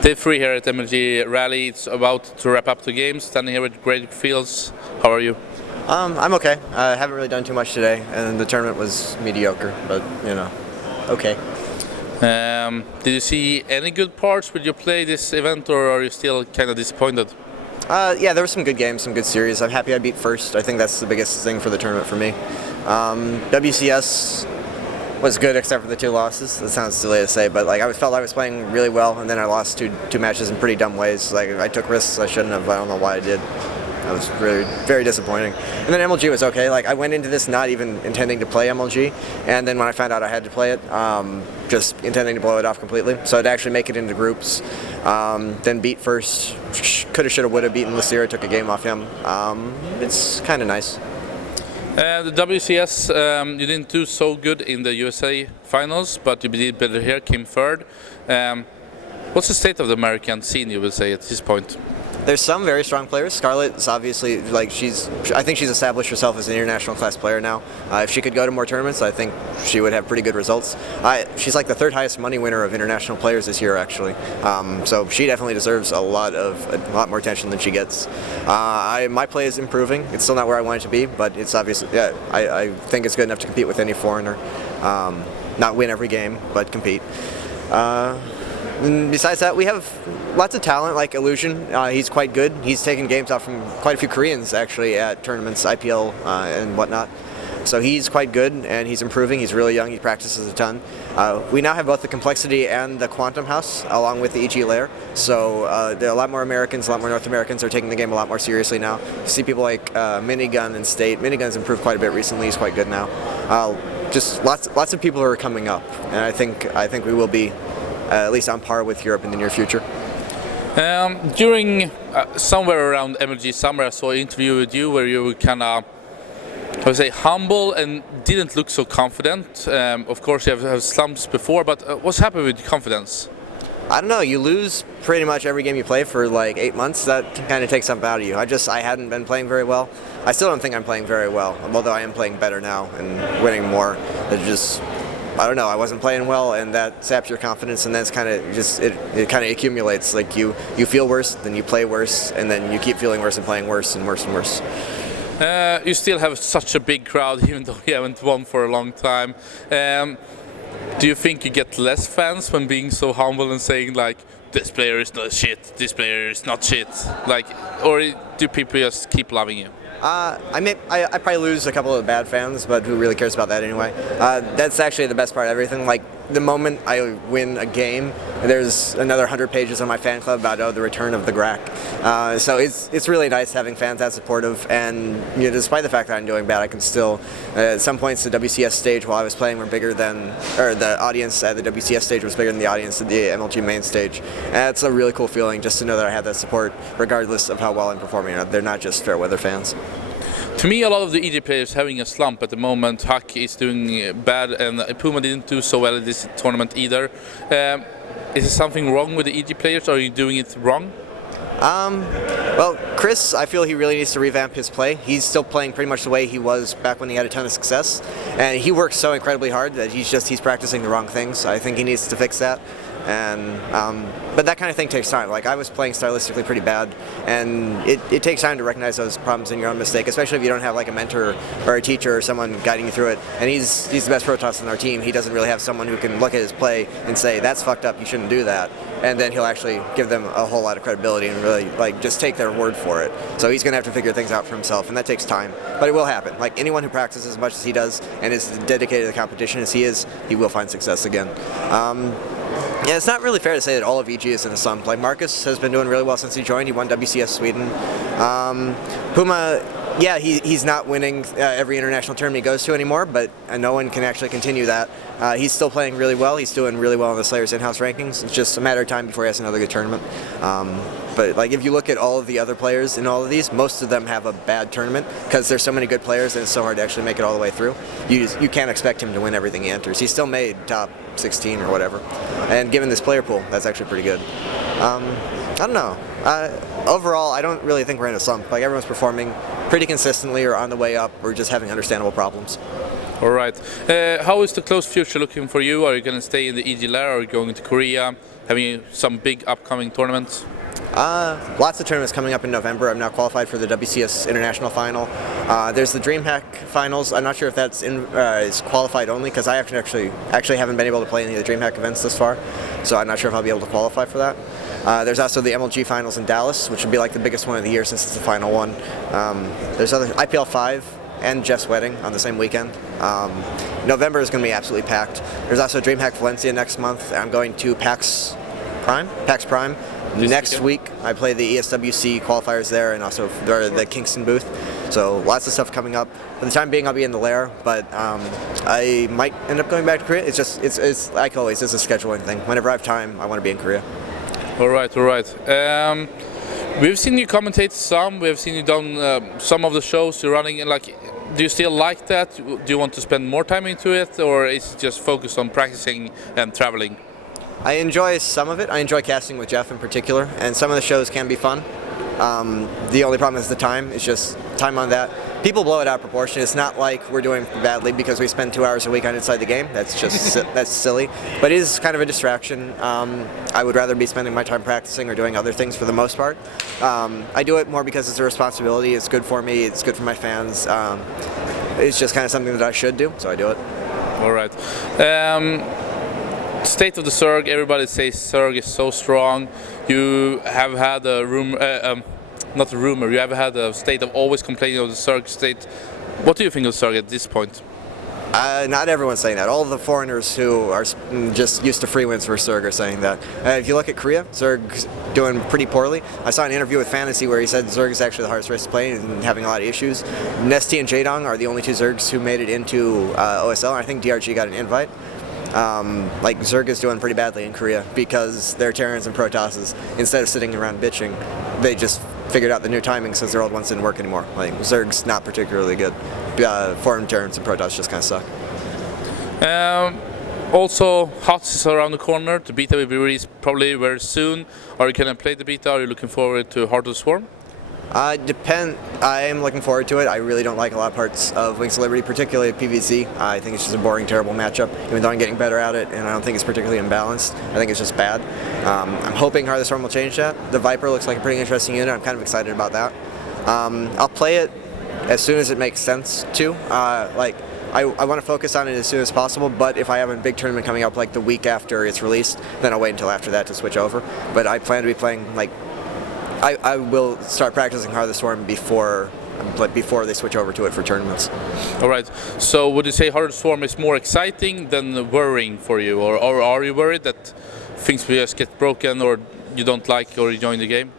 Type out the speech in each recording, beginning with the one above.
Day 3 here at MLG Raleigh. It's about to wrap up the game. Standing here with Greg Fields. How are you? I'm okay. I haven't really done too much today, and the tournament was mediocre, but okay. Did you see any good parts? Will you play this event, or are you still kind of disappointed? Yeah, there were some good games, some good series. I'm happy I beat first. I think that's the biggest thing for the tournament for me. WCS was good except for the 2 losses. That sounds silly to say, but I felt I was playing really well, and then I lost two matches in pretty dumb ways. I took risks I shouldn't have. I don't know why I did. That was really very disappointing. And then MLG was okay. I went into this not even intending to play MLG, and then when I found out I had to play it, just intending to blow it off completely. So to actually make it into groups, then beat first. Coulda, shoulda, woulda beaten Lucira. Took a game off him. It's kind of nice. The WCS, you didn't do so good in the USA finals, but you did better here, came third. What's the state of the American scene, you would say, at this point? There's some very strong players. Scarlett's obviously, I think she's established herself as an international class player now. If she could go to more tournaments, I think she would have pretty good results. She's like the 3rd highest money winner of international players this year, actually. So she definitely deserves a lot more attention than she gets. My play is improving. It's still not where I want it to be, but it's obviously, yeah, I think it's good enough to compete with any foreigner. Not win every game, but compete. And besides that, we have lots of talent, like Illusion. He's quite good. He's taken games off from quite a few Koreans, actually, at tournaments, IPL and whatnot. So he's quite good, and he's improving. He's really young. He practices a ton. We now have both the Complexity and the Quantum House, along with the IdrA. So there are a lot more Americans, a lot more North Americans are taking the game a lot more seriously now. You see people like Minigun and State. Minigun's improved quite a bit recently. He's quite good now. Just lots of people are coming up, and I think we will be at least on par with Europe in the near future. During somewhere around MLG summer, I saw an interview with you where you were kind of, I would say, humble and didn't look so confident. Of course, you have slumps before, but what's happened with confidence? I don't know. You lose pretty much every game you play for 8 months. That kind of takes something out of you. I hadn't been playing very well. I still don't think I'm playing very well, although I am playing better now and winning more. I don't know, I wasn't playing well, and that saps your confidence, and that's kind of it kind of accumulates. You feel worse, then you play worse, and then you keep feeling worse and playing worse and worse and worse. You still have such a big crowd, even though you haven't won for a long time. Do you think you get less fans when being so humble and saying this player is not shit, this player is not shit, or do people just keep loving you? I probably lose a couple of bad fans, but who really cares about that anyway? That's actually the best part of everything. The moment I win a game, there's another 100 pages on my fan club about the return of the Grak. So it's really nice having fans that supportive, and despite the fact that I'm doing bad, I can still, at some points the WCS stage while I was playing were bigger than, or the audience at the WCS stage was bigger than the audience at the MLG main stage. And it's a really cool feeling just to know that I have that support regardless of how well I'm performing. They're not just fair weather fans. To me, a lot of the IdrA players having a slump at the moment. Huck is doing bad, and Puma didn't do so well in this tournament either. Is there something wrong with the IdrA players, or are you doing it wrong? Well, Chris, I feel he really needs to revamp his play. He's still playing pretty much the way he was back when he had a ton of success, and he works so incredibly hard that he's practicing the wrong things. I think he needs to fix that. But that kind of thing takes time. I was playing stylistically pretty bad, and it takes time to recognize those problems in your own mistake, especially if you don't have a mentor or a teacher or someone guiding you through it. And he's the best Protoss in our team. He doesn't really have someone who can look at his play and say, that's fucked up, you shouldn't do that. And then he'll actually give them a whole lot of credibility and really just take their word for it. So he's going to have to figure things out for himself, and that takes time. But it will happen. Anyone who practices as much as he does and is dedicated to the competition as he is, he will find success again. Yeah, it's not really fair to say that all of EG is in a slump. Marcus has been doing really well since he joined. He won WCS Sweden. Puma, yeah, he's not winning every international tournament he goes to anymore, but no one can actually continue that. He's still playing really well. He's doing really well in the Slayers in-house rankings. It's just a matter of time before he has another good tournament. But if you look at all of the other players in all of these, most of them have a bad tournament because there's so many good players and it's so hard to actually make it all the way through. You can't expect him to win everything he enters. He's still made top 16 or whatever. And given this player pool, that's actually pretty good. I don't know. Overall, I don't really think we're in a slump. Everyone's performing pretty consistently or on the way up. We're just having understandable problems. All right. How is the close future looking for you? Are you going to stay in the IdrA or are you going to Korea? having some big upcoming tournaments? Lots of tournaments coming up in November. I'm now qualified for the WCS International Final. There's the DreamHack Finals. I'm not sure if that's is qualified only because I actually haven't been able to play any of the DreamHack events this far, so I'm not sure if I'll be able to qualify for that. There's also the MLG Finals in Dallas, which would be like the biggest one of the year since it's the final one. There's other IPL 5 and Jeff's wedding on the same weekend. November is going to be absolutely packed. There's also DreamHack Valencia next month. I'm going to PAX Prime. Next week, I play the ESWC qualifiers there and also the Kingston booth. So lots of stuff coming up. For the time being, I'll be in the lair, but I might end up going back to Korea. It's like always, it's a scheduling thing. Whenever I have time, I want to be in Korea. All right. We've seen you commentate some. We've seen you done some of the shows you're running. And do you still like that? Do you want to spend more time into it, or is it just focused on practicing and traveling? I enjoy some of it. I enjoy casting with Jeff in particular, and some of the shows can be fun. The only problem is the time. It's just time on that. People blow it out of proportion. It's not like we're doing badly because we spend 2 hours a week on Inside the Game. That's just that's silly. But it is kind of a distraction. I would rather be spending my time practicing or doing other things for the most part. I do it more because it's a responsibility. It's good for me. It's good for my fans. It's just kind of something that I should do, so I do it. All right. State of the Zerg, everybody says Zerg is so strong. You have had a not a rumor, you have had a state of always complaining of the Zerg state. What do you think of Zerg at this point? Not everyone's saying that. All the foreigners who are just used to free wins for Zerg are saying that. If you look at Korea, Zerg's doing pretty poorly. I saw an interview with Fantasy where he said Zerg is actually the hardest race to play and having a lot of issues. Nesty and Jaedong are the only two Zergs who made it into OSL, and I think DRG got an invite. Zerg is doing pretty badly in Korea because their Terrans and Protosses, instead of sitting around bitching, they just figured out the new timing since their old ones didn't work anymore. Zerg's not particularly good. Foreign Terrans and Protoss just kind of suck. Also, HOTS is around the corner. The beta will be released probably very soon. Are you going to play the beta? Are you looking forward to Heart of the Swarm? I am looking forward to it. I really don't like a lot of parts of Wings of Liberty, particularly PvZ. I think it's just a boring, terrible matchup, even though I'm getting better at it, and I don't think it's particularly imbalanced. I think it's just bad. I'm hoping Heart of the Storm will change that. The Viper looks like a pretty interesting unit. I'm kind of excited about that. I'll play it as soon as it makes sense to. I want to focus on it as soon as possible, but if I have a big tournament coming up like the week after it's released, then I'll wait until after that to switch over. But I plan to be playing I will start practicing Heart of the Storm before they switch over to it for tournaments. All right. So would you say Heart of the Storm is more exciting than worrying for you, or are you worried that things will just get broken, or you don't like or you join the game?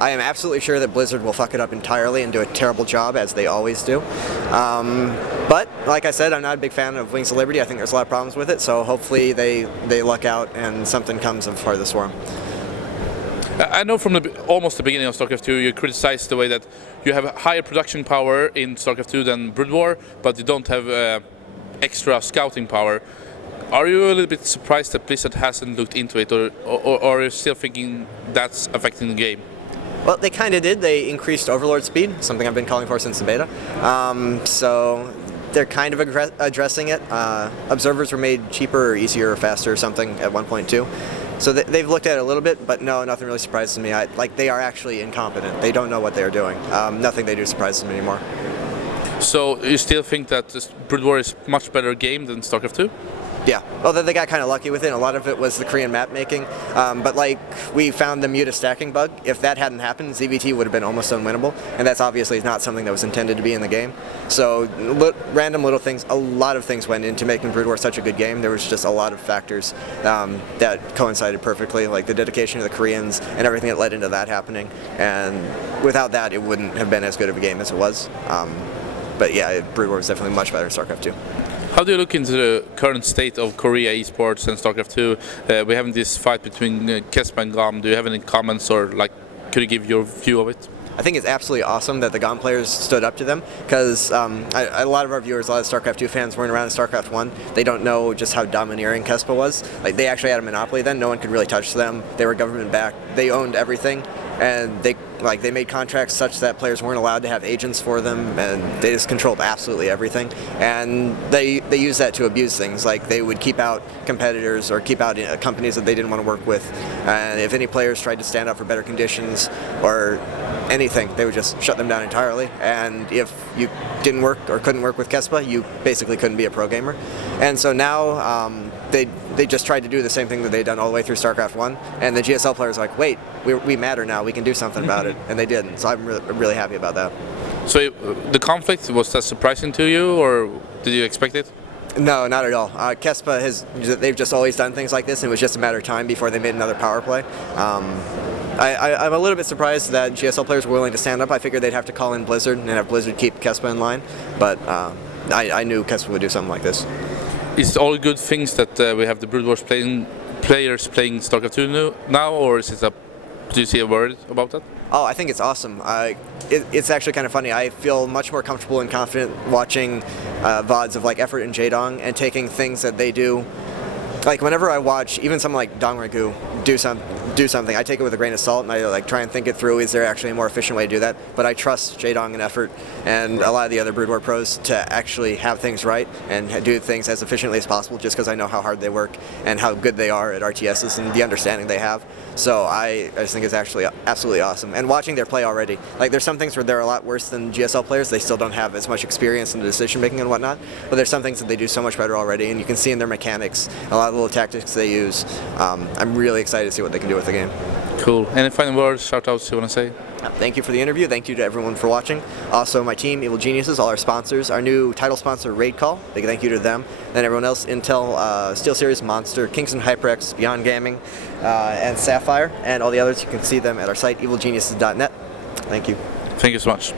I am absolutely sure that Blizzard will fuck it up entirely and do a terrible job, as they always do. But like I said, I'm not a big fan of Wings of Liberty. I think there's a lot of problems with it, so hopefully they luck out and something comes of Heart of the Swarm. I know from almost the beginning of StarCraft 2 you criticized the way that you have higher production power in StarCraft 2 than Brood War, but you don't have extra scouting power. Are you a little bit surprised that Blizzard hasn't looked into it, or are you still thinking that's affecting the game? Well, they kind of did. They increased Overlord speed, something I've been calling for since the beta. So they're kind of addressing it. Observers were made cheaper or easier or faster or something at 1.2. So they've looked at it a little bit, but no, nothing really surprises me. They are actually incompetent. They don't know what they're doing. Nothing they do surprises me anymore. So you still think that Brood War is much better game than StarCraft 2? Yeah, although they got kind of lucky with it. A lot of it was the Korean map making. But we found the muta stacking bug. If that hadn't happened, ZVT would have been almost unwinnable. And that's obviously not something that was intended to be in the game. So random little things, a lot of things went into making Brood War such a good game. There was just a lot of factors that coincided perfectly, like the dedication of the Koreans and everything that led into that happening. And without that, it wouldn't have been as good of a game as it was. But yeah, Brood War was definitely much better in StarCraft 2. How do you look into the current state of Korea esports and StarCraft 2? We're having this fight between Kespa and GOM. Do you have any comments, or could you give your view of it? I think it's absolutely awesome that the GOM players stood up to them, because a lot of our viewers, a lot of StarCraft 2 fans weren't around in StarCraft 1. They don't know just how domineering Kespa was. They actually had a monopoly then. No one could really touch them. They were government backed. They owned everything, and they Like, they made contracts such that players weren't allowed to have agents for them, and they just controlled absolutely everything. And they use that to abuse things. Like, they would keep out competitors or keep out companies that they didn't want to work with. And if any players tried to stand up for better conditions or anything, they would just shut them down entirely. And if you didn't work or couldn't work with Kespa, you basically couldn't be a pro gamer. And so now they just tried to do the same thing that they'd done all the way through StarCraft 1, and the GSL players are like, wait, we matter now, we can do something about it, and they didn't. So I'm really happy about that. So the conflict, was that surprising to you, or did you expect it? No, not at all. Kespa they've just always done things like this, and it was just a matter of time before they made another power play. I'm a little bit surprised that GSL players were willing to stand up. I figured they'd have to call in Blizzard and have Blizzard keep Kespa in line, but I knew Kespa would do something like this. Is it all good things that we have the Brood Wars players playing StarCraft 2 now, or do you see a word about that? Oh, I think it's awesome. It's actually kind of funny. I feel much more comfortable and confident watching VODs of like Effort and Jaedong and taking things that they do. Like, whenever I watch even someone like Dong Ragu do something, I take it with a grain of salt and I like try and think it through. Is there actually a more efficient way to do that? But I trust Jaedong and Effort and a lot of the other Brood War pros to actually have things right and do things as efficiently as possible, just because I know how hard they work and how good they are at RTSs and the understanding they have. So I just think it's actually absolutely awesome. And watching their play already, like, there's some things where they're a lot worse than GSL players. They still don't have as much experience in the decision making and whatnot, but there's some things that they do so much better already, and you can see in their mechanics a lot of the little tactics they use. I'm really excited to see what they can do with the game. Cool. Any final words, shout outs you want to say? Thank you for the interview. Thank you to everyone for watching. Also, my team, Evil Geniuses, all our sponsors, our new title sponsor, Raid Call. Big thank you to them. Then everyone else, Intel, SteelSeries, Monster, Kingston HyperX, Beyond Gaming, and Sapphire, and all the others. You can see them at our site, evilgeniuses.net. Thank you. Thank you so much.